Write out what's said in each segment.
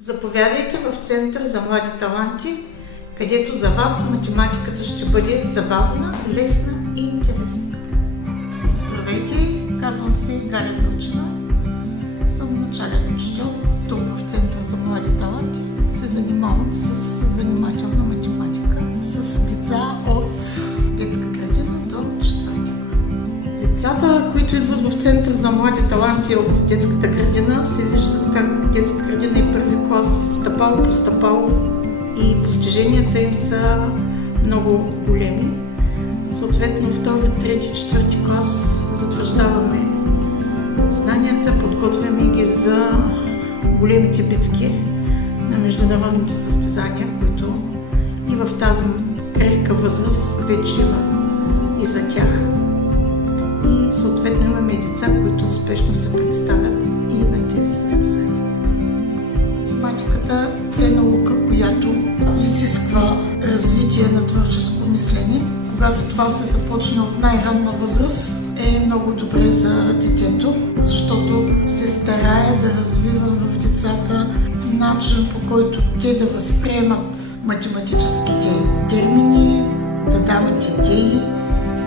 Заповядайте в Център за млади таланти, където за вас математиката ще бъде забавна, лесна и интересна. Здравейте, казвам се Галя Вълчева. Съм начален учител. Тук в Център за млади таланти се занимавам с занимателна математика с деца от детска градина до 4-ти клас. Децата, които идват в Център за млади таланти от детската градина, се виждат как детска градина и първи клас стъпало по стъпало и постиженията им са много големи. Съответно, втори, трети, четвърти клас затвърждаваме знанията, подготвяме ги за големите битки на международните състезания, които и в тази крехка възраст вече има и за тях. И съответно имаме и деца, които успешно се представят и на тези състезания. Математиката е наука, която изисква развитие на творческо мислене. Когато това се започне от най-ранна възраст, е много добре за детето, защото се старае да развива в децата начин, по който те да възприемат математическите термини, да дават идеи,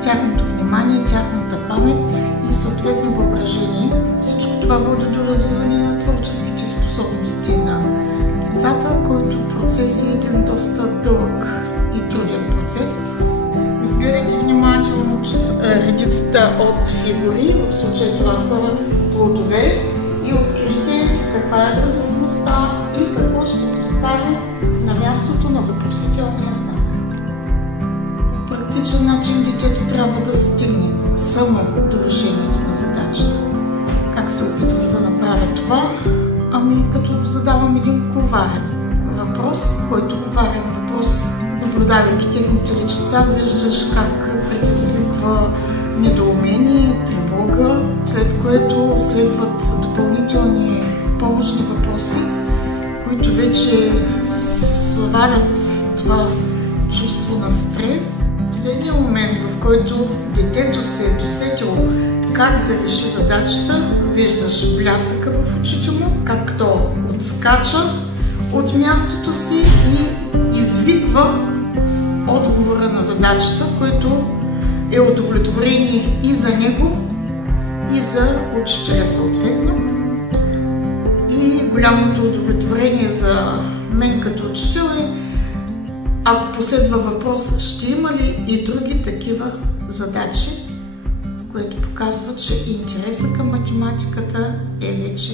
тяхното внимание, тяхната памет и съответно въображение. Всичко това води до развиване на творческите способности на децата, който процес е един доста дълъг и труден процес. Разгледайте внимателно редицата от фигури, в случая това са плодове, и открийте каква е зависимостта и какво ще постави на мястото на въпросителния знак. По практичен начин детето трябва да стигне само до решението на задачата. Как се опитвам да направя това? Ами като задавам един коварен въпрос, който коварен въпрос, наблюдавайки техните личица, виждаш как предизвиква недоумение, тревога, след което следват допълнителни помощни въпроси, които вече свалят това чувство на стрес. В следния момент, в който детето се е досетило как да реши задачата, виждаш блясъка в очите му, как то отскача от мястото си и извиква отговора на задачата, което е удовлетворение и за него, и за учителя съответно. И голямото удовлетворение за мен като учител е, ако последва въпрос, ще има ли и други такива задачи, което показва, че интересът към математиката е вече